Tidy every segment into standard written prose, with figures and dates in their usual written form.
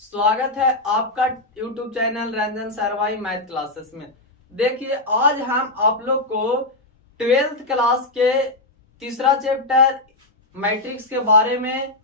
स्वागत है आपका YouTube channel Ranjan Sarwai math classes में। देखिए आज हम आप लोग को 12th क्लास के तीसरा चैप्टर मैट्रिक्स के बारे में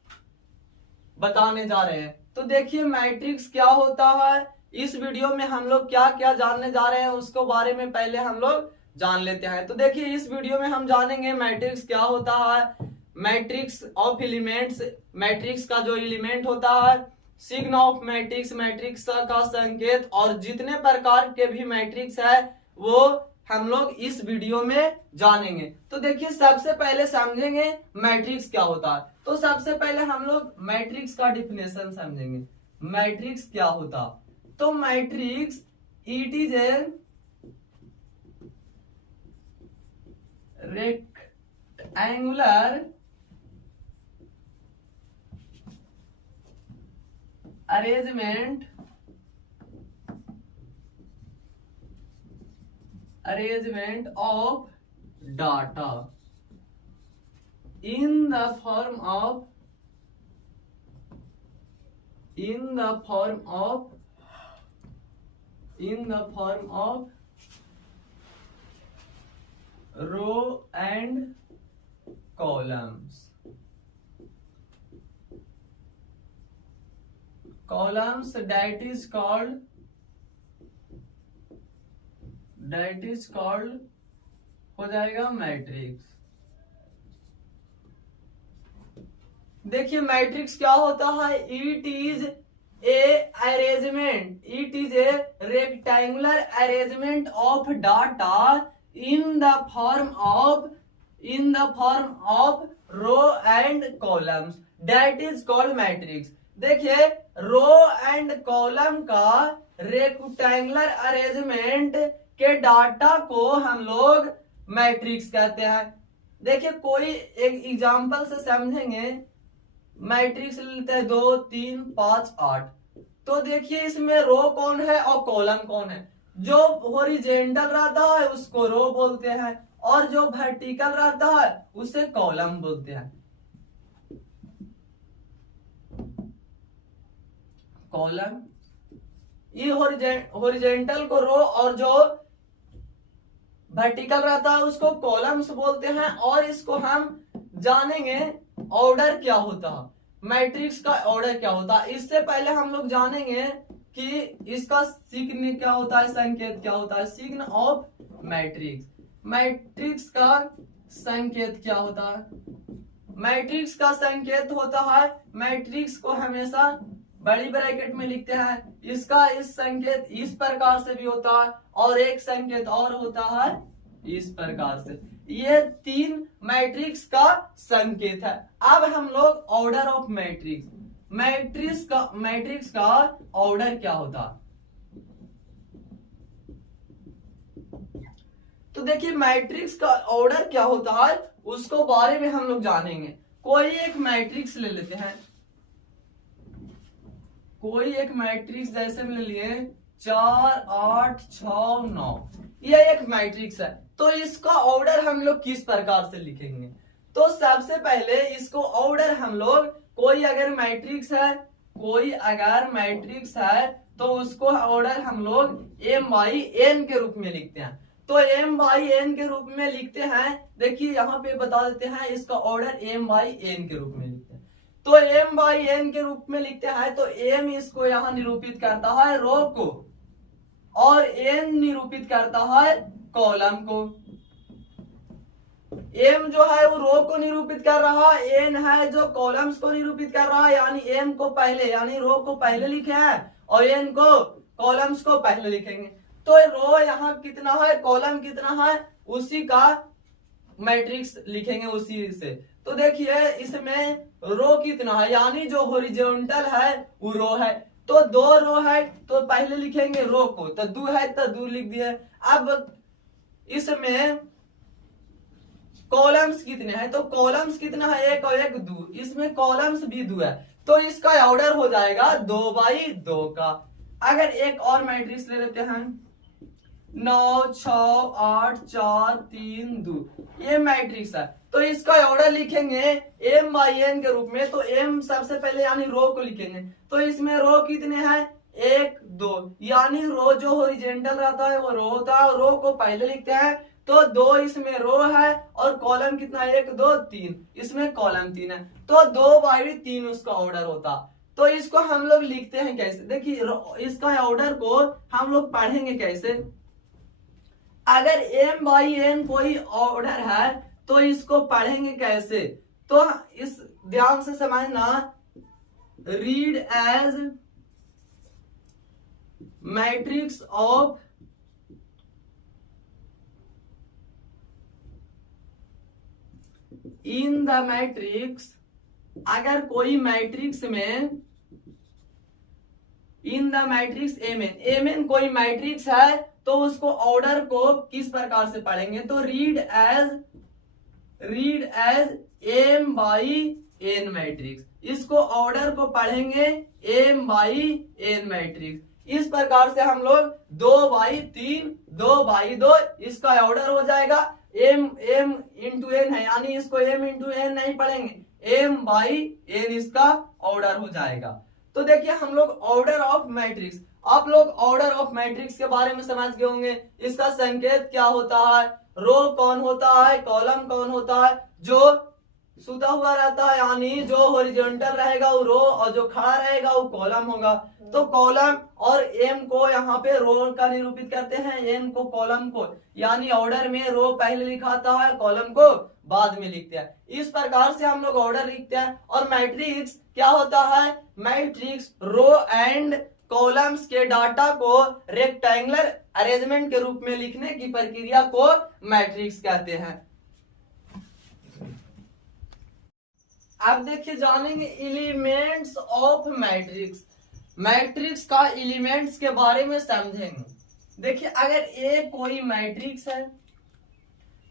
बताने जा रहे हैं। तो देखिए मैट्रिक्स क्या होता है, इस वीडियो में हम लोग क्या क्या जानने जा रहे हैं उसको बारे में पहले हम लोग जान लेते हैं। तो देखिए इस वीडियो में हम जानेंगे मैट्रिक्स क्या होता है, मैट्रिक्स ऑफ एलिमेंट्स, मैट्रिक्स का जो एलिमेंट होता है, सिग्न ऑफ मैट्रिक्स, मैट्रिक्स का संकेत, और जितने प्रकार के भी मैट्रिक्स है वो हम लोग इस वीडियो में जानेंगे। तो देखिए सबसे पहले समझेंगे मैट्रिक्स क्या होता है। तो सबसे पहले हम लोग मैट्रिक्स का डिफिनेशन समझेंगे। मैट्रिक्स क्या होता, तो matrix it is a rectangular arrangement of data in the form of row and columns that is called हो जाएगा मैट्रिक्स। देखिए मैट्रिक्स क्या होता है, it is a rectangular arrangement of data in the form of row and columns that is called matrix. देखिए row and column का rectangular arrangement के data को हम लोग मैट्रिक्स कहते हैं। देखिए कोई एक एग्जांपल से समझेंगे। मैट्रिक्स लेते हैं 2 3 5 8। तो देखिए इसमें रो कौन है और कॉलम कौन है। जो हॉरिजॉन्टल रहता है उसको रो बोलते हैं और जो वर्टिकल रहता है उसे कॉलम बोलते हैं। कॉलम ये हॉरिजॉन्टल को रो और जो वर्टिकल रहता है उसको कॉलम्स बोलते हैं। और इसको हम जानेंगे ऑर्डर क्या होता है, मैट्रिक्स का ऑर्डर क्या होता है। इससे पहले हम लोग जानेंगे कि इसका सिग्न क्या होता है, संकेत क्या होता है। सिग्न ऑफ मैट्रिक्स, मैट्रिक्स का संकेत क्या होता है। मैट्रिक्स का संकेत होता है, मैट्रिक्स को हमेशा बड़ी ब्रैकेट में लिखते हैं। इसका इस संकेत इस प्रकार से भी होता है और एक संकेत और होता है इस प्रकार से। ये 3 मैट्रिक्स का संकेत है। अब हम लोग ऑर्डर ऑफ मैट्रिक्स का ऑर्डर क्या होता है। तो देखिए मैट्रिक्स का ऑर्डर क्या होता है उसको बारे में हम लोग जानेंगे। कोई एक मैट्रिक्स ले लेते हैं, कोई एक मैट्रिक्स जैसे ले लिए 4 8 6 9, यह एक मैट्रिक्स है। तो इसका ऑर्डर हम लोग किस प्रकार से लिखेंगे। तो सबसे पहले इसको ऑर्डर हम लोग कोई अगर मैट्रिक्स है तो उसको ऑर्डर हम लोग m/n के रूप में लिखते हैं। तो m/n के रूप में लिखते हैं। देखिए यहाँ पे बता देते हैं इसका ऑर्डर m/n के रूप में लिखते हैं। तो m/n के रूप में लिखते हैं तो m इसको यहाँ निरूपित करता है रो को और n निरूपित करता है कॉलम को। m जो है वो रो को निरूपित कर रहा है, n है जो कॉलम्स को निरूपित कर रहा है। यानी m को पहले यानी रो को पहले लिखे हैं और n को कॉलम्स को पहले लिखेंगे। तो रो यहाँ कितना है, कॉलम कितना है, उसी का मैट्रिक्स लिखेंगे उसी से। तो देखिए इसमें रो कितना है, यानी जो हॉरिजॉन्टल है वो रो है। तो 2 रो है तो पहले लिखेंगे रो को, तो 2 है तो 2 लिख दिए। अब इसमें कॉलम्स कितने हैं, तो कॉलम्स कितना है 1 और 1 2, इसमें कॉलम्स भी 2 है। तो इसका ऑर्डर हो जाएगा 2/2 का। अगर एक और मैट्रिक्स ले लेते हैं, 9 6 8 4 3 2 ये मैट्रिक्स है। तो इसका ऑर्डर लिखेंगे m बाई n के रूप में। तो m सबसे पहले यानी रो को लिखेंगे। तो इसमें रो कितने हैं, 1 2, यानी रो जो हॉरिजॉन्टल रहता है वो रो होता है। रो को पहले लिखते हैं तो 2 इसमें रो है और कॉलम कितना, 1 2 3, इसमें कॉलम 3 है। तो 2 बाई 3 उसका ऑर्डर होता। तो इसको हम लोग लिखते हैं कैसे, देखिए इसका ऑर्डर को हम लोग पढ़ेंगे कैसे। अगर m बाई n कोई ऑर्डर है तो इसको पढ़ेंगे कैसे, तो इस ध्यान से समझना, read as matrix of in the matrix. अगर कोई मैट्रिक्स में in the matrix M N कोई मैट्रिक्स है तो उसको ऑर्डर को किस प्रकार से पढ़ेंगे, तो read as M by N matrix. इसको ऑर्डर को पढ़ेंगे एम बाई एन मैट्रिक्स। इस प्रकार से हम लोग 2 बाई 3 2 बाई 2 इसका ऑर्डर हो जाएगा। एम इंटू एन है, यानी इसको एम इंटू एन नहीं पढ़ेंगे, एम बाई एन इसका ऑर्डर हो जाएगा। तो देखिए हम लोग ऑर्डर ऑफ मैट्रिक्स, आप लोग ऑर्डर ऑफ मैट्रिक्स के बारे में समझ गए होंगे। इसका संकेत क्या होता है, रो कौन होता है, कॉलम कौन होता है, जो सुता हुआ रहता है यानी जो हॉरिजॉन्टल रहेगा वो रो और जो खड़ा रहेगा वो कॉलम होगा। तो कॉलम और एम को यहाँ पे रो का निरूपित करते हैं, एन को कॉलम को, यानी ऑर्डर में रो पहले लिखाता है कॉलम को बाद में लिखते हैं। इस प्रकार से हम लोग ऑर्डर लिखते हैं। और मैट्रिक्स क्या होता है, मैट्रिक्स रो एंड कॉलम्स के डाटा को रेक्टेंगुलर अरेंजमेंट के रूप में लिखने की प्रक्रिया को मैट्रिक्स कहते हैं। अब देखिए जानेंगे एलिमेंट्स ऑफ मैट्रिक्स। मैट्रिक्स का एलिमेंट्स के बारे में समझेंगे। देखिए अगर ए कोई मैट्रिक्स है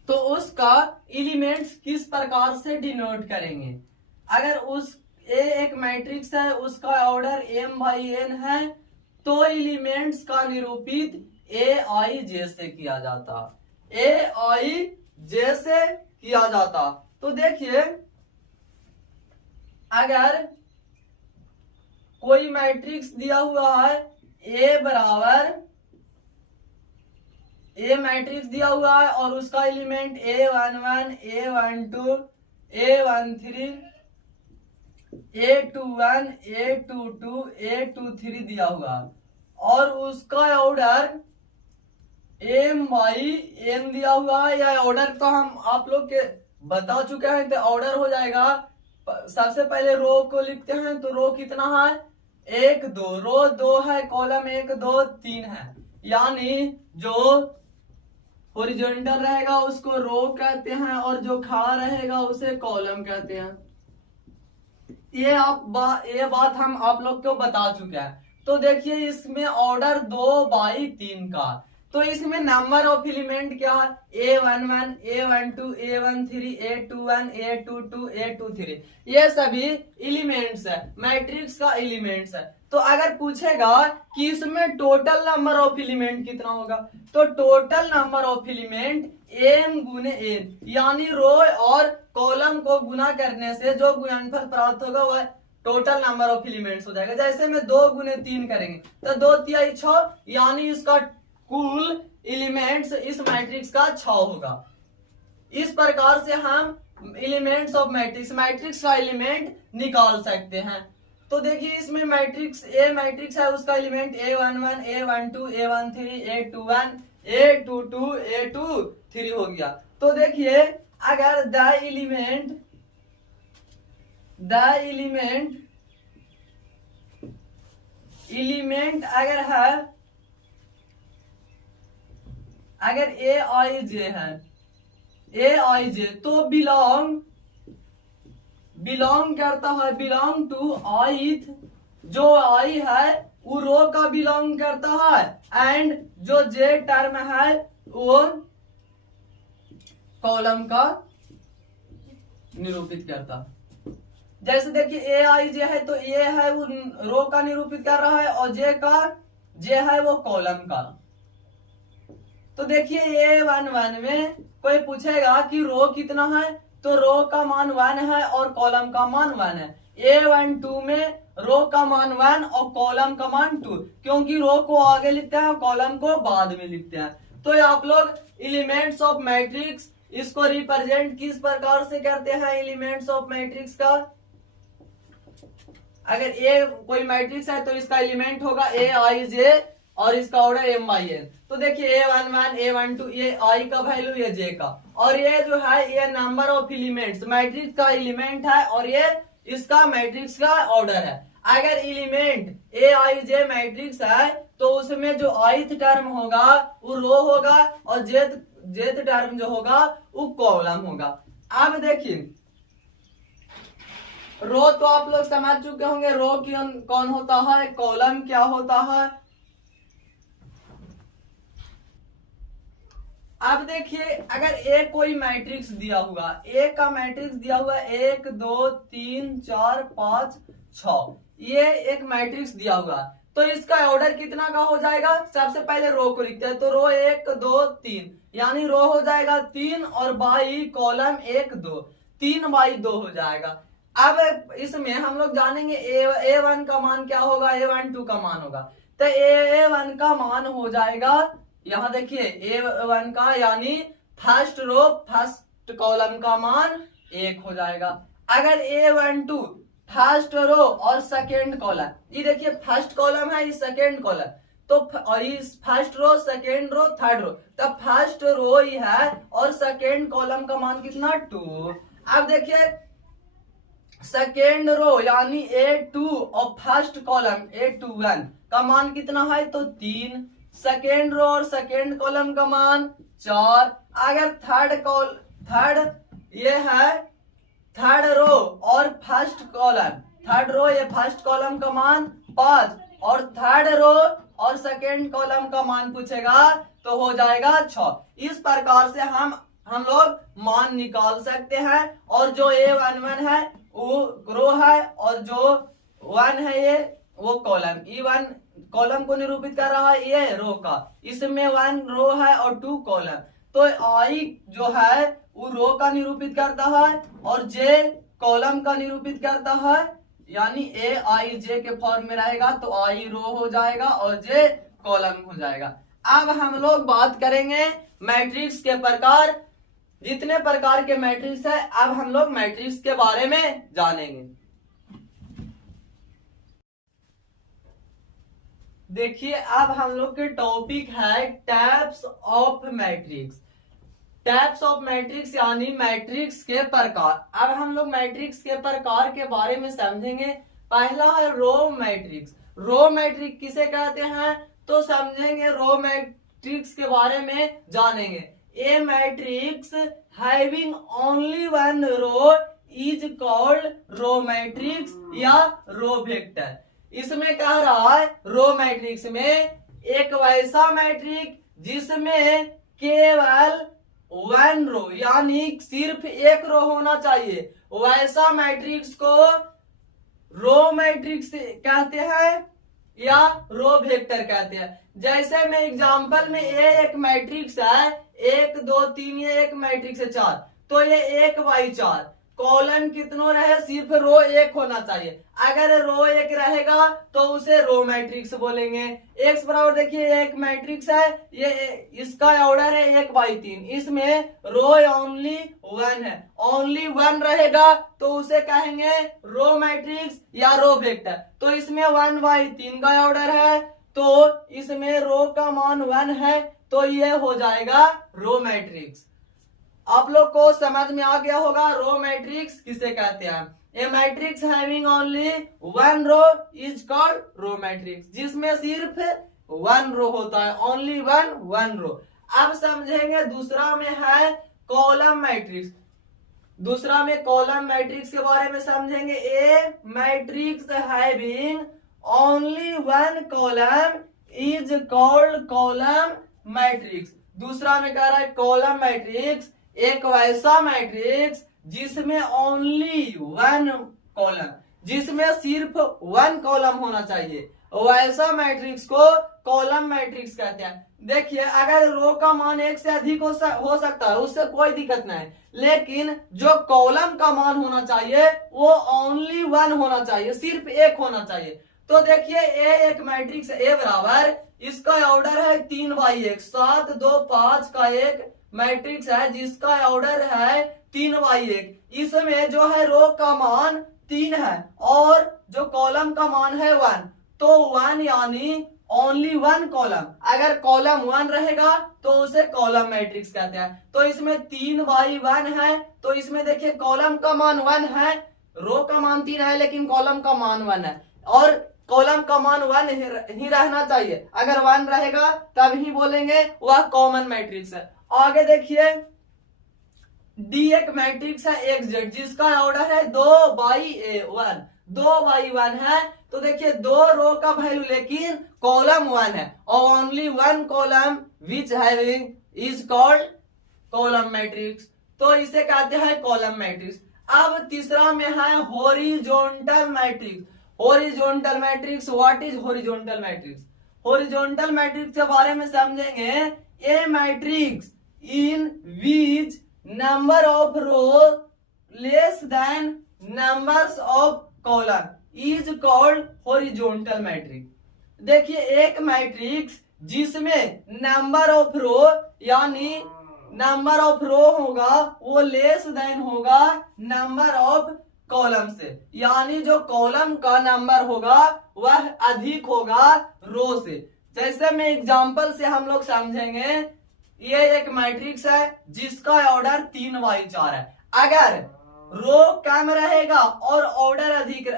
तो उसका एलिमेंट्स किस प्रकार से डिनोट करेंगे। अगर उस ए एक मैट्रिक्स है, उसका ऑर्डर m बाई n है, तो एलिमेंट्स का निरूपित ए आई जे से किया जाता, ए आई जे से किया जाता। तो देखिए अगर कोई मैट्रिक्स दिया हुआ है ए बराबर, ए मैट्रिक्स दिया हुआ है और उसका element A11 A12 A13 A21 A22 A23 दिया हुआ और उसका ऑर्डर m बाई n दिया हुआ है। या ऑर्डर तो हम आप लोग के बता चुके हैं। तो ऑर्डर हो जाएगा, सबसे पहले रो को लिखते हैं। तो रो कितना है, 1 2, रो 2 है, कॉलम 1 2 3 है, यानी जो हॉरिजॉन्टल रहेगा उसको रो कहते हैं और जो खड़ा रहेगा उसे कॉलम कहते हैं। ये बात हम आप लोग को बता चुके हैं। तो देखिए इसमें ऑर्डर 2 बाई 3 का। तो इसमें नंबर ऑफ एलिमेंट क्या है, A11 A12 A13 A21 A22 A23, ये सभी एलिमेंट्स है, मैट्रिक्स का एलिमेंट्स है। तो अगर पूछेगा कि इसमें टोटल नंबर ऑफ एलिमेंट कितना होगा, तो total number of element n गुने n, यानी रो और कॉलम को गुना करने से जो गुणनफल प्राप्त होगा वह टोटल नंबर ऑफ एलिमेंट्स हो जाएगा। जैसे में 2 गुने 3 करेंगे तो 2 तिहाई 6, यानी इसका कुल एलिमेंट्स इस मैट्रिक्स का 6 होगा। इस प्रकार से हम एलिमेंट्स ऑफ मैट्रिक्स का एलिमेंट निकाल सकते हैं। तो देखिए इसमें मैट्रिक्स ए मैट्रिक्स है, उसका element A11 A12 A13 A21 A22 A23 हो गया। तो देखिए अगर द एलिमेंट अगर है, अगर ए आई जे है, ए आई जे तो बिलोंग करता है, बिलोंग टू आइथ, जो आई है वो रो का बिलोंग करता है, एंड जो जे टर्म है वो कॉलम का निरूपित करता है। जैसे देखिए ए आई जे है तो ए है वो रो का निरूपित कर रहा है और जे है वो कॉलम का। तो देखिए A11 में कोई पूछेगा कि रो कितना है, तो रो का मान 1 है और कॉलम का मान 1 है। A12 में रो का मान 1 और कॉलम का मान 2, क्योंकि रो को आगे लिखते हैं और कॉलम को बाद में लिखते हैं। तो आप लोग एलिमेंट्स ऑफ मैट्रिक्स इसको रिप्रेजेंट किस प्रकार से करते हैं एलिमेंट्स ऑफ मैट्रिक्स का। अगर ए कोई मैट्रिक्स है तो इसका एलिमेंट होगा Aij और इसका ऑर्डर M/n। तो देखिए A11 A12 ये I का वैल्यू ये J का, और ये जो है ये नंबर ऑफ एलिमेंट्स मैट्रिक्स का एलिमेंट है और ये इसका मैट्रिक्स का ऑर्डर है। अगर एलिमेंट Aij मैट्रिक्स है तो उसमें जो ith टर्म होगा वो रो होगा और जेथ टर्म जो होगा वो कॉलम होगा। अब देखिए रो तो आप लोग समझ चुके होंगे, रो कौन होता है, कॉलम क्या होता है। अब देखिए अगर ए कोई मैट्रिक्स दिया हुआ, ए का मैट्रिक्स दिया हुआ 1 2 3 4 5 6, ये एक मैट्रिक्स दिया हुआ, तो इसका ऑर्डर कितना का हो जाएगा। सबसे पहले रो को लिखते हैं, तो रो 1 2 3 यानी रो हो जाएगा 3 और बाई कॉलम 1 2 3/2 हो जाएगा। अब इसमें हम लोग जानेंगे A1 का मान क्या होगा, A12 का मान होगा। तो A1 का मान हो जाएगा, यहां देखिए A1 का यानी फर्स्ट रो फर्स्ट कॉलम का मान 1 हो जाएगा। अगर A12 फर्स्ट रो और सेकेंड कॉलम, ये देखिए फर्स्ट कॉलम है, ये सेकेंड कॉलम, तो और इस first row second row third row, तब फर्स्ट रो ही है और सेकेंड कॉलम का मान कितना 2। अब देखिए सेकेंड रो यानी A2 और फर्स्ट कॉलम A21 का मान कितना है, तो 3। सेकेंड रो और सेकेंड कॉलम का मान 4। अगर थर्ड ये है थर्ड रो और फर्स्ट कॉलम, थर्ड रो ये फर्स्ट कॉलम का मान 5 और थर्ड रो और सेकेंड कॉलम का मान पूछेगा तो हो जाएगा 6। इस प्रकार से हम लोग मान निकाल सकते हैं। और जो A11 है वो रो है और जो 1 है ये वो कॉलम, E1 कॉलम को निरूपित कर रहा है, ये रो का, इसमें 1 रो है और 2 कॉलम, तो I जो है वो रो का निरूपित करता है और J कॉलम का निरूपित करता है, यानी Aij के फॉर्म में रहेगा, तो I रो हो जाएगा और J कॉलम हो जाएगा। अब हम लोग बात करेंगे मैट्रिक्स के प्रकार, जितने प्रकार के मैट्रिक्स है अब हम लोग मैट्रिक्स के बारे में जानेंगे। देखिए अब हम लोग के टॉपिक है types of matrix. Types of matrix यानी मैट्रिक्स के प्रकार। अब हम लोग मैट्रिक्स के प्रकार के बारे में समझेंगे। पहला है रो मैट्रिक्स। रो मैट्रिक्स किसे कहते हैं तो समझेंगे, रो मैट्रिक्स के बारे में जानेंगे। A matrix having only 1 row is called row matrix या रो वेक्टर। इसमें कह रहा है रो मैट्रिक्स में एक वैसा मैट्रिक्स जिसमें केवल 1 रो यानी सिर्फ एक रो होना चाहिए, वैसा मैट्रिक्स को रो मैट्रिक्स कहते हैं या रो वेक्टर कहते हैं। जैसे में एग्जांपल में ये एक मैट्रिक्स है 1 2 3, ये एक मैट्रिक्स है 4, तो ये 1/4, कॉलम कितनों रहे, सिर्फ रो 1 होना चाहिए। अगर रो 1 रहेगा तो उसे रो मैट्रिक्स बोलेंगे। एक्स बराबर देखिए एक मैट्रिक्स है, ये इसका ऑर्डर है 1/3, इसमें रो ओनली 1 है, ओनली 1 रहेगा तो उसे कहेंगे रो मैट्रिक्स या रो वेक्टर। तो इसमें 1/3 का ऑर्डर है, तो इसमें रो का मान 1 है, तो ये हो जाएगा रो मैट्रिक्स। आप लोग को समझ में आ गया होगा रो मैट्रिक्स किसे कहते हैं। A matrix having only 1 row is called row matrix, जिसमें सिर्फ 1 रो होता है, ओनली 1 रो। अब समझेंगे दूसरा में है कॉलम मैट्रिक्स। दूसरा में कॉलम मैट्रिक्स के बारे में समझेंगे। A matrix having only 1 column is called column matrix. दूसरा में कह रहा है कॉलम मैट्रिक्स एक वैसा मैट्रिक्स जिसमें ओनली 1 कॉलम, जिसमें सिर्फ 1 कॉलम होना चाहिए, वैसा मैट्रिक्स को कॉलम मैट्रिक्स कहते हैं। देखिए अगर रो का मान एक से अधिक हो सकता है, उससे कोई दिक्कत नहीं, लेकिन जो कॉलम का मान होना चाहिए वो ओनली 1 होना चाहिए, सिर्फ एक होना चाहिए। तो देखिए ए एक मैट्रिक्स ए बराबर, इसका ऑर्डर है 3/1, 7 2 5 का एक मैट्रिक्स है जिसका ऑर्डर है 3/1। इसमें जो है रो का मान 3 है और जो कॉलम का मान है 1, तो 1 यानी ओनली 1 कॉलम। अगर कॉलम 1 रहेगा तो उसे कॉलम मैट्रिक्स कहते हैं। तो इसमें 3/1 है, तो इसमें देखिए कॉलम का मान 1 है, रो का मान 3 है लेकिन कॉलम का मान 1 है, और कॉलम का मान 1 ही रहना चाहिए। अगर 1 रहेगा तब ही बोलेंगे वह कॉमन मैट्रिक्स है। आगे देखिए डी एक मैट्रिक्स है XZ जिसका ऑर्डर है 2/1, 2/1 है। तो देखिए 2 रो का वैल्यू लेकिन कॉलम 1 है और only 1 column which having is called column matrix, तो इसे कहते हैं कॉलम मैट्रिक्स। अब तीसरा में है horizontal matrix. Horizontal matrix, what is horizontal matrix? Horizontal matrix के बारे में समझेंगे। A matrix in which number of row less than numbers of column is called horizontal matrix. देखिए एक मैट्रिक्स जिसमें नंबर ऑफ रो यानी नंबर ऑफ रो होगा वो लेस देन होगा नंबर ऑफ कॉलम से, यानी जो कॉलम का नंबर होगा वह अधिक होगा रो से। जैसे में एग्जांपल से हम लोग समझेंगे, ये एक मैट्रिक्स है जिसका ऑर्डर 3/4 है। अगर रो कम रहेगा और ऑर्डर अधिक,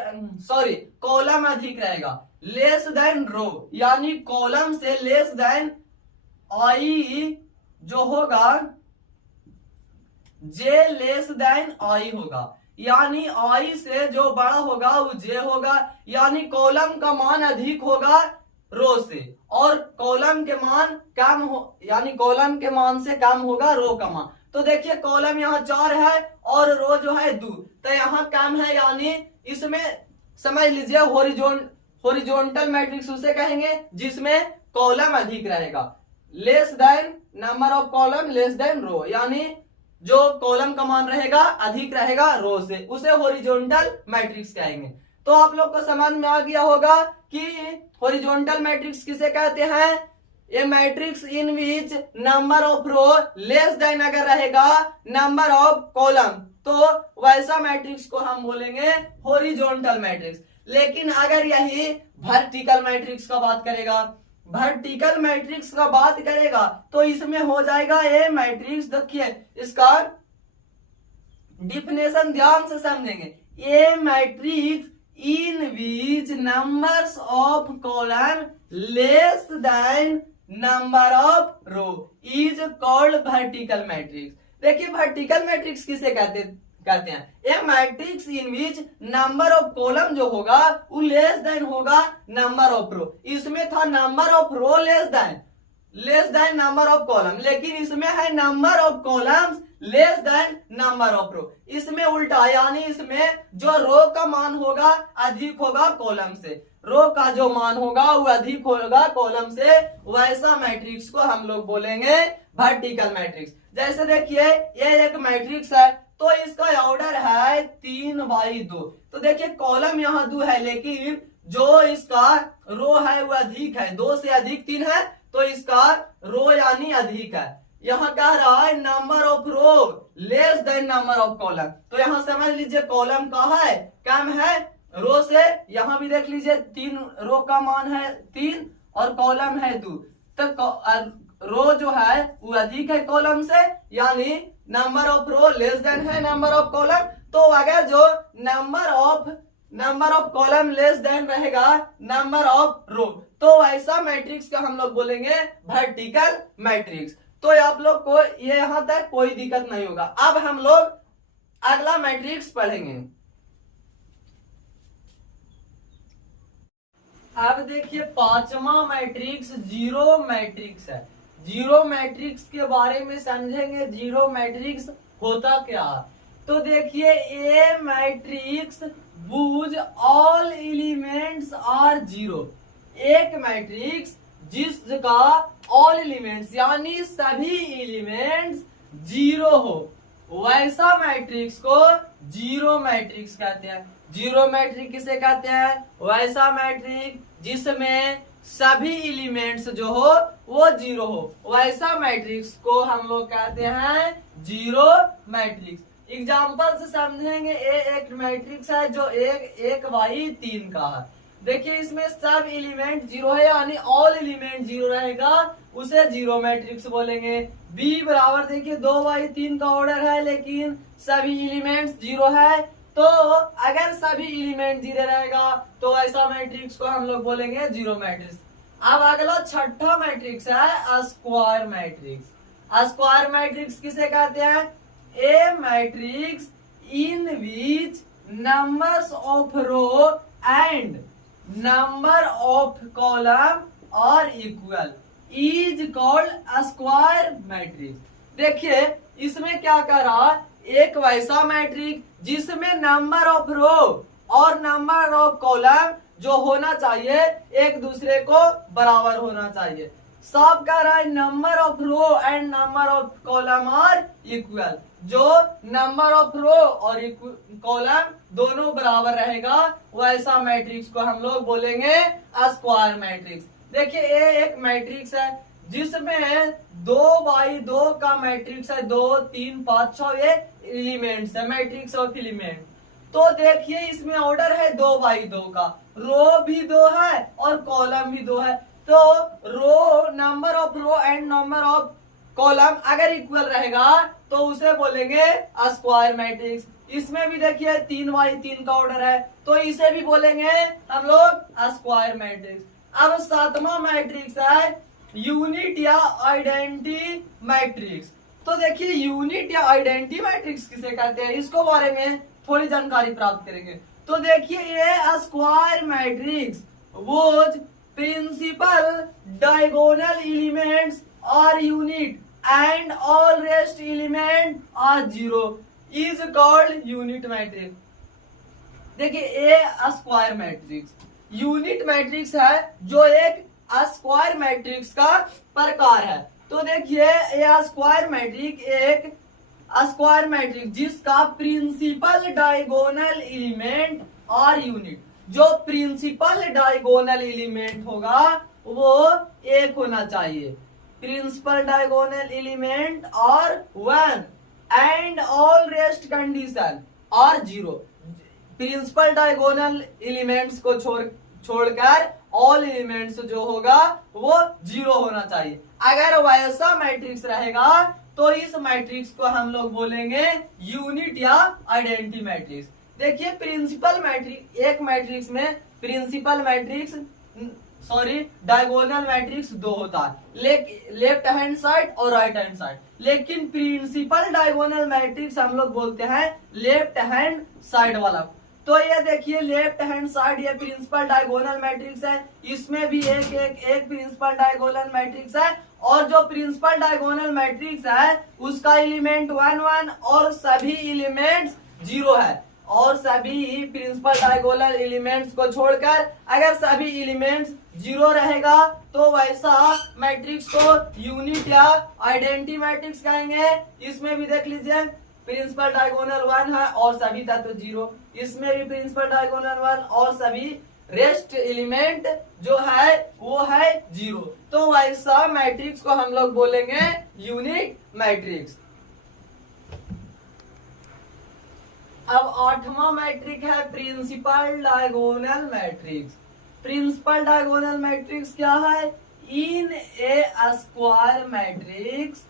सॉरी कॉलम अधिक रहेगा, लेस देन रो यानी कॉलम से लेस देन आई जो होगा जे लेस देन आई होगा, यानी आई से जो बड़ा होगा वो जे होगा, यानी कॉलम का मान अधिक होगा रो से और कॉलम के मान कम हो, यानी कॉलम के मान से कम होगा रो का मान। तो देखिए कॉलम यहाँ 4 है और रो जो है 2, तो यहाँ कम है, यानी इसमें समझ लीजिए हॉरिजॉन्टल मैट्रिक्स उसे कहेंगे जिसमें कॉलम अधिक रहेगा, less than number of column less than row, यानी जो कॉलम का मान रहेगा अधिक रहेगा रो से, उसे हॉरिजॉन्टल मैट्रिक्स कहेंगे। तो आप लोग को समझ में आ गया होगा कि हॉरिजॉन्टल मैट्रिक्स किसे कहते हैं। A matrix in which number of row less than अगर रहेगा नंबर ऑफ कॉलम, तो वैसा मैट्रिक्स को हम बोलेंगे हॉरिजॉन्टल मैट्रिक्स। लेकिन अगर यही वर्टिकल मैट्रिक्स का बात करेगा, वर्टिकल मैट्रिक्स का बात करेगा तो इसमें हो जाएगा ए मैट्रिक्स। देखिए इसका डिफिनेशन ध्यान से समझेंगे। A matrix in which numbers of column less than number of row is called vertical matrix. देखिए वर्टिकल मैट्रिक्स किसे कहते हैं? A matrix in which number of column जो होगा वो लेस देन होगा नंबर ऑफ रो। इसमें था number of row less than number of column, लेकिन इसमें है number of columns less than number of row. इसमें उल्टा, यानी इसमें जो रो का मान होगा अधिक होगा कॉलम से, रो का जो मान होगा वो अधिक होगा कॉलम से, वैसा मैट्रिक्स को हम लोग बोलेंगे वर्टिकल मैट्रिक्स। जैसे देखिए ये एक मैट्रिक्स है तो इसका ऑर्डर है 3/2, तो देखिए कॉलम यहाँ 2 है लेकिन जो इसका रो है वो अधिक है, 2 से अधिक 3 है तो इसका रो यानी अधिक है। यहाँ कह रहा है number of row less than number of column, तो यहाँ समझ लीजिए कॉलम का है कम है रो से। यहाँ भी देख लीजिए 3 रो का मान है 3 और कॉलम है 2, तो रो जो है वो अधिक है कॉलम से, यानी number of row less than है नंबर ऑफ कॉलम। तो अगर जो number of column less than रहेगा नंबर ऑफ रो, तो ऐसा मैट्रिक्स का हम लोग बोलेंगे वर्टिकल मैट्रिक्स। तो आप लोग को ये यहां तक कोई दिक्कत नहीं होगा। अब हम लोग अगला मैट्रिक्स पढ़ेंगे। अब देखिए 5वां मैट्रिक्स जीरो मैट्रिक्स है। जीरो मैट्रिक्स के बारे में समझेंगे, जीरो मैट्रिक्स होता क्या। तो देखिए a matrix whose all elements are zero, एक मैट्रिक्स जिसका ऑल एलिमेंट्स यानी सभी एलिमेंट्स जीरो हो, वैसा मैट्रिक्स को जीरो मैट्रिक्स कहते हैं। जीरो मैट्रिक्स किसे कहते हैं? वैसा मैट्रिक्स जिसमें सभी एलिमेंट्स जो हो वो जीरो हो, वैसा मैट्रिक्स को हम लोग कहते हैं जीरो मैट्रिक्स। एग्जाम्पल से समझेंगे। एक मैट्रिक्स है जो एक बाई 3 का है। देखिए इसमें सब एलिमेंट जीरो है यानी ऑल एलिमेंट जीरो रहेगा, उसे जीरो मैट्रिक्स बोलेंगे। बी बराबर देखिए 2/3 का ऑर्डर है लेकिन सभी एलिमेंट्स जीरो है, तो अगर सभी एलिमेंट जीरो रहेगा तो ऐसा मैट्रिक्स को हम लोग बोलेंगे जीरो मैट्रिक्स। अब अगला छठा मैट्रिक्स है स्क्वायर मैट्रिक्स। स्क्वायर मैट्रिक्स किसे कहते हैं? A matrix in which numbers of row and number of column are equal is called square matrix. देखिए इसमें क्या कर रहा, एक वैसा मैट्रिक्स जिसमें नंबर ऑफ रो और नंबर ऑफ कॉलम जो होना चाहिए एक दूसरे को बराबर होना चाहिए। सब कह रहा है number of row and number of column are equal, जो नंबर ऑफ रो और कॉलम दोनों बराबर रहेगा वैसा मैट्रिक्स को हम लोग बोलेंगे स्क्वायर मैट्रिक्स। देखिए ये एक मैट्रिक्स है जिसमें 2/2 का मैट्रिक्स है, 2 3 5 6 ये एलिमेंट्स है, मैट्रिक्स ऑफ एलिमेंट। तो देखिए इसमें ऑर्डर है 2/2 का, रो भी 2 है और कॉलम भी 2 है, तो row number of row and number of column अगर इक्वल रहेगा तो उसे बोलेंगे स्क्वायर मैट्रिक्स। इसमें भी देखिए 3/3 का ऑर्डर है तो इसे भी बोलेंगे हम लोग स्क्वायर मैट्रिक्स। अब सातवां मैट्रिक्स है यूनिट या आइडेंटिटी मैट्रिक्स। तो देखिए यूनिट या आइडेंटिटी मैट्रिक्स किसे कहते हैं, इसको बारे में थोड़ी जानकारी प्राप्त करेंगे। तो देखिए ये square matrix whose principal diagonal elements are unit and all rest element are zero is called unit matrix। देखिए ए स्क्वायर मैट्रिक्स यूनिट मैट्रिक्स है जो एक स्क्वायर मैट्रिक्स का प्रकार है। तो देखिए ए स्क्वायर मैट्रिक्स एक स्क्वायर मैट्रिक्स जिसका प्रिंसिपल डायगोनल एलिमेंट और यूनिट, जो प्रिंसिपल डायगोनल एलिमेंट होगा वो एक होना चाहिए। प्रिंसिपल डायगोनल एलिमेंट और 1 एंड ऑल रेस्ट कंडीशन और 0। प्रिंसिपल डायगोनल एलिमेंट्स को छोड़कर ऑल एलिमेंट्स जो होगा वो 0 होना चाहिए। अगर वैसा मैट्रिक्स रहेगा तो इस मैट्रिक्स को हम लोग बोलेंगे यूनिट या आइडेंटिटी मैट्रिक्स। देखिए प्रिंसिपल मैट्रिक्स, एक मैट्रिक्स में प्रिंसिपल मैट्रिक्स डायगोनल मैट्रिक्स 2 होता है, लेफ्ट हैंड साइड और राइट हैंड साइड, लेकिन प्रिंसिपल डायगोनल मैट्रिक्स हम लोग बोलते हैं लेफ्ट हैंड साइड वाला। तो ये देखिए लेफ्ट हैंड साइड ये प्रिंसिपल डायगोनल मैट्रिक्स है, इसमें भी एक प्रिंसिपल डायगोनल मैट्रिक्स है, और जो प्रिंसिपल डायगोनल मैट्रिक्स है उसका एलिमेंट 1 1 और सभी एलिमेंट्स 0 है। और सभी प्रिंसिपल डायगोनल एलिमेंट्स को छोड़कर अगर सभी एलिमेंट्स 0 रहेगा तो वैसा मैट्रिक्स को यूनिट या आइडेंटिटी मैट्रिक्स कहेंगे। इसमें भी देख लीजिए प्रिंसिपल डायगोनल 1 है और सभी तत्व 0, इसमें भी प्रिंसिपल डायगोनल 1 और सभी रेस्ट एलिमेंट जो है वो है 0, तो वैसा मैट्रिक्स को हम लोग बोलेंगे यूनिट मैट्रिक्स। अब 8वां मैट्रिक है principal diagonal matrix. Principal diagonal matrix क्या है? In a square matrix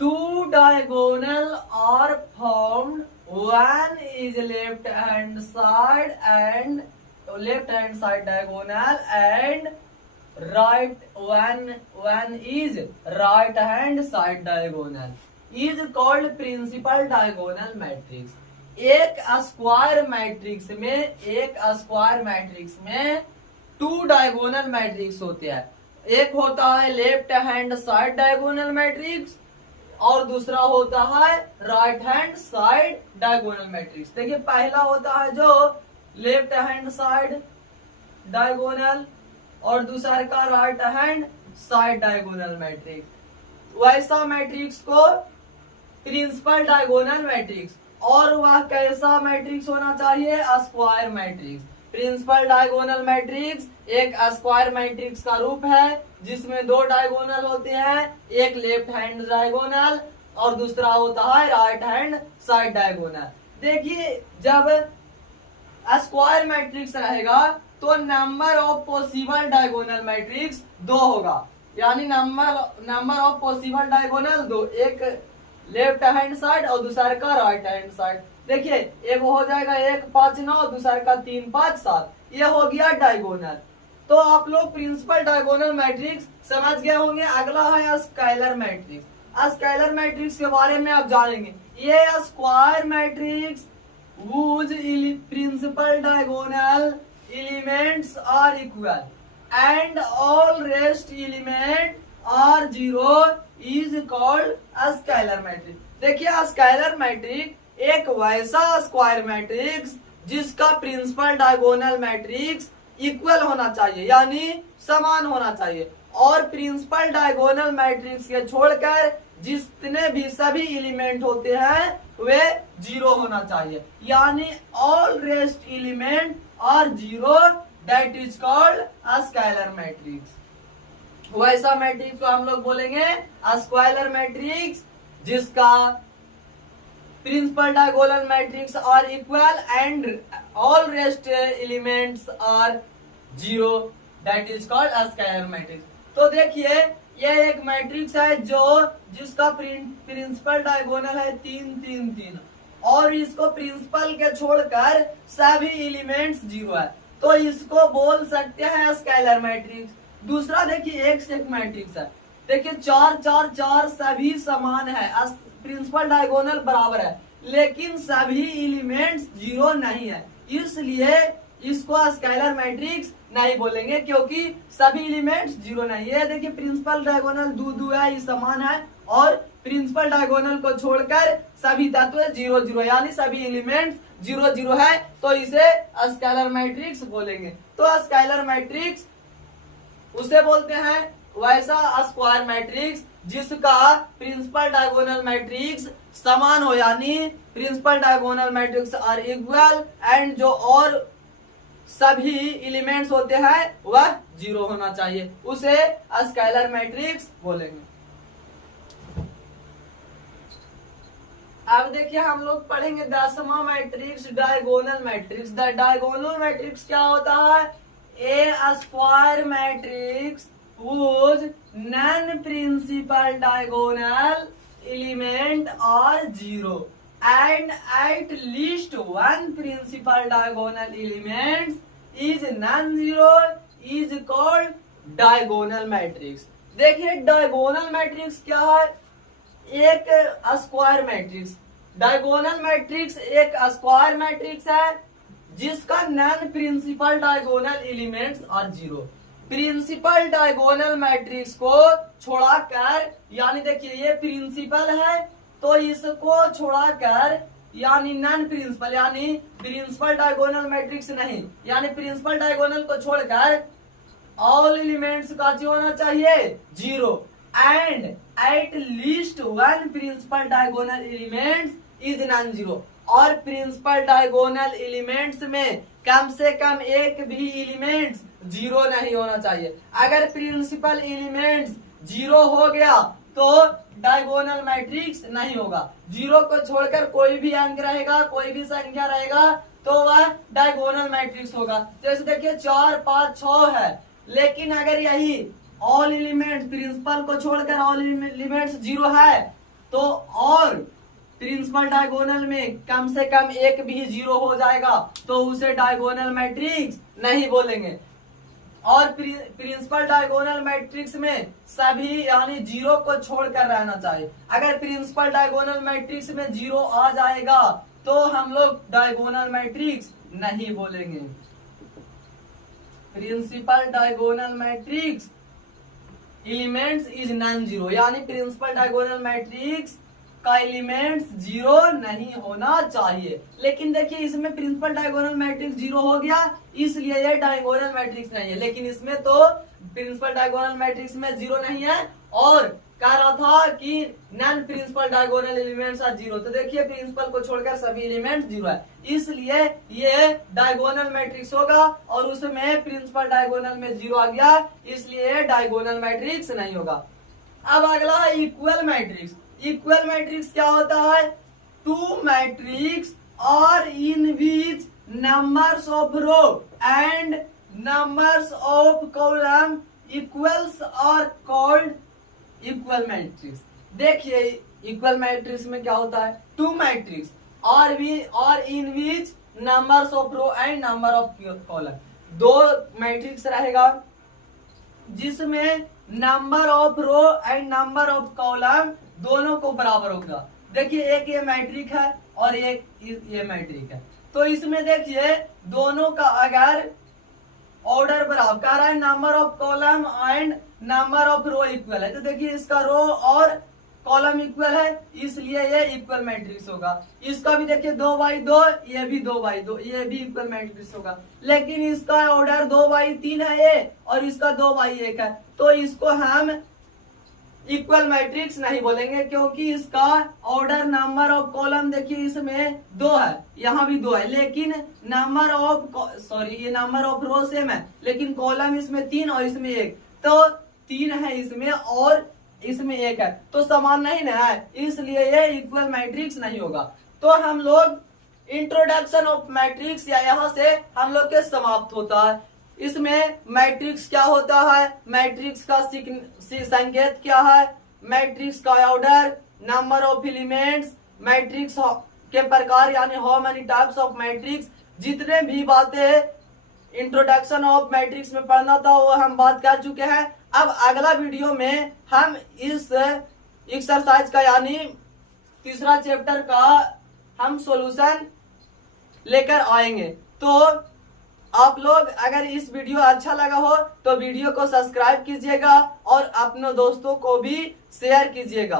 2 diagonal are formed, 1 is left hand side diagonal and one is right hand side diagonal is called principal diagonal matrix। एक square matrix में 2 diagonal matrix होते हैं। एक होता है left hand side diagonal matrix और दूसरा होता है right hand side diagonal matrix. देखिए पहला होता है जो लेफ्ट हैंड साइड डायगोनल और दूसरा का right hand side diagonal matrix. वैसा मैट्रिक्स को प्रिंसिपल डायगोनल मैट्रिक्स, और वह कैसा मैट्रिक्स होना चाहिए? Square matrix. Principal diagonal matrix एक स्क्वायर मैट्रिक्स का रूप है जिसमें दो डायगोनल होते हैं, एक लेफ्ट हैंड डायगोनल और दूसरा होता है राइट हैंड साइड डायगोनल। देखिए जब स्क्वायर मैट्रिक्स रहेगा तो number of possible diagonal matrix 2 होगा, यानी नंबर ऑफ पॉसिबल डायगोनल 2, एक लेफ्ट हैंड साइड और दूसरा का राइट हैंड साइड। देखिए एक हो जाएगा 1 5 9, दूसरा का 3 5 7, ये हो गया डायगोनल। तो आप लोग प्रिंसिपल डायगोनल मैट्रिक्स समझ गए होंगे। अगला है स्केलर मैट्रिक्स। स्केलर मैट्रिक्स के बारे में आप जानेंगे। ये square matrix whose principal diagonal elements are equal and all rest element are zero is called a scalar matrix। देखिए स्केलर मैट्रिक्स एक वैसा स्क्वायर मैट्रिक्स जिसका प्रिंसिपल डायगोनल मैट्रिक्स इक्वल होना चाहिए, यानी समान होना चाहिए, और प्रिंसिपल डायगोनल मैट्रिक्स के छोड़कर जितने भी सभी एलिमेंट होते हैं वे 0 होना चाहिए, यानी all rest element are 0, that is called scalar matrix. वैसा मैट्रिक्स को हम लोग बोलेंगे स्केलर मैट्रिक्स जिसका principal diagonal matrix are equal and all rest elements are 0, that is called scalar matrix. तो देखिए ये एक मैट्रिक्स है जिसका प्रिंसिपल डायगोनल है 3 3 3 और इसको प्रिंसिपल के छोड़कर सभी एलिमेंट्स 0 है, तो इसको बोल सकते हैं स्केलर मैट्रिक्स। दूसरा देखिए एक से एक मैट्रिक्स है, देखिए 4 4 4 सभी समान है, प्रिंसिपल डायगोनल बराबर है, लेकिन सभी एलिमेंट्स 0 नहीं है, इसलिए इसको स्केलर मैट्रिक्स नहीं बोलेंगे क्योंकि सभी एलिमेंट्स 0 नहीं है। देखिए प्रिंसिपल डायगोनल 2 2 है, ये समान है, और प्रिंसिपल डायगोनल को छोड़कर सभी तत्व 0 0, यानी सभी एलिमेंट्स 0 0 है, तो इसे स्केलर मैट्रिक्स बोलेंगे। तो स्केलर मैट्रिक्स उसे बोलते हैं वैसा स्क्वायर मैट्रिक्स जिसका प्रिंसिपल डायगोनल मैट्रिक्स समान हो, यानी principal diagonal matrix are equal and जो और सभी एलिमेंट्स होते हैं वह 0 होना चाहिए, उसे स्केलर मैट्रिक्स बोलेंगे। अब देखिए हम लोग पढ़ेंगे 10वां matrix diagonal matrix. The diagonal matrix क्या होता है? A square matrix whose non principal diagonal element are 0 and at least one principal diagonal element is non-zero is called diagonal matrix। देखिए डायगोनल मैट्रिक्स क्या है? एक स्क्वायर मैट्रिक्स। डायगोनल मैट्रिक्स एक square matrix है जिसका non principal diagonal elements are 0। Principal diagonal matrix को छोड़ाकर, यानी देखिए ये प्रिंसिपल है तो इसको छोड़ाकर, यानी नॉन प्रिंसिपल, यानी प्रिंसिपल डायगोनल मैट्रिक्स नहीं, यानी प्रिंसिपल डायगोनल को छोड़कर ऑल एलिमेंट्स का होना चाहिए 0 and at least one principal diagonal elements is non 0, और प्रिंसिपल डायगोनल एलिमेंट्स में कम से कम एक भी एलिमेंट्स 0 नहीं होना चाहिए। अगर प्रिंसिपल एलिमेंट्स 0 हो गया तो डायगोनल मैट्रिक्स नहीं होगा। 0 को छोड़कर कोई भी अंक रहेगा, कोई भी संख्या रहेगा तो वह डायगोनल मैट्रिक्स होगा। जैसे देखिए 4 5 6 है, लेकिन अगर यही ऑल एलिमेंट्स प्रिंसिपल को छोड़कर ऑल एलिमेंट्स 0 है तो और प्रिंसिपल डायगोनल में कम से कम एक भी 0 हो जाएगा तो उसे डायगोनल मैट्रिक्स नहीं बोलेंगे। और प्रिंसिपल डायगोनल मैट्रिक्स में सभी यानी 0 को छोड़कर रहना चाहिए। अगर प्रिंसिपल डायगोनल मैट्रिक्स में 0 आ जाएगा तो हम लोग डायगोनल मैट्रिक्स नहीं बोलेंगे। Principal diagonal matrix elements is non 0, यानी प्रिंसिपल डायगोनल मैट्रिक्स का एलिमेंट्स जीरो नहीं होना चाहिए। लेकिन देखिए इसमें प्रिंसिपल डायगोनल मैट्रिक्स जीरो हो गया, इसलिए ये डायगोनल मैट्रिक्स नहीं है। लेकिन इसमें तो प्रिंसिपल डायगोनल मैट्रिक्स में जीरो नहीं है और कह रहा था कि non principal diagonal elements are zero. तो देखिए प्रिंसिपल को छोड़कर सभी एलिमेंट जीरो है, इसलिए ये डायगोनल मैट्रिक्स होगा और उसमें प्रिंसिपल डायगोनल में जीरो आ गया, इसलिए डायगोनल मैट्रिक्स नहीं होगा। अब अगला है इक्वल मैट्रिक्स। इक्वल मैट्रिक्स क्या होता है? टू मैट्रिक्स और in which numbers of row and numbers of column equals are called equal matrix. देखिए इक्वल मैट्रिक्स में क्या होता है? टू मैट्रिक्स और in which numbers of row and number of column, दो मैट्रिक्स रहेगा जिसमें number of row and number of column दोनों को बराबर होगा। देखिए एक ये मैट्रिक है और एक ये मैट्रिक है, तो इसमें देखिए दोनों का अगर ऑर्डर बराबर कह रहा है number of column and number of row equal है, तो देखिए इसका रो और कॉलम इक्वल है, इसलिए ये इक्वल मैट्रिक्स होगा। इसका भी देखिए 2/2, ये भी 2/2, ये भी इक्वल मैट्रिक्स होगा। लेकिन इसका ऑर्डर 2/3 है ये और इसका 2/1 है, तो इसको हम इक्वल मैट्रिक्स नहीं बोलेंगे, क्योंकि इसका ऑर्डर नंबर ऑफ कॉलम देखिए इसमें 2 है, यहाँ भी 2 है, लेकिन नंबर ऑफ ये नंबर ऑफ रो सेम है, लेकिन कॉलम इसमें 3 और इसमें 1, तो 3 है इसमें और इसमें 1 है, तो समान नहीं ना है, इसलिए ये इक्वल मैट्रिक्स नहीं होगा। तो हम लोग इंट्रोडक्शन ऑफ मैट्रिक्स या यहाँ से हम लोग के समाप्त होता है। इसमें मैट्रिक्स क्या होता है, मैट्रिक्स का संकेत क्या है, मैट्रिक्स का order, number of elements, matrix के प्रकार यानी how many types of matrix, जितने भी बातें इंट्रोडक्शन ऑफ मैट्रिक्स में पढ़ना था वो हम बात कर चुके हैं। अब अगला वीडियो में हम इस एक्सरसाइज का यानी तीसरा चैप्टर का हम सॉल्यूशन लेकर आएंगे। तो आप लोग अगर इस वीडियो अच्छा लगा हो तो वीडियो को सब्सक्राइब कीजिएगा और अपने दोस्तों को भी शेयर कीजिएगा।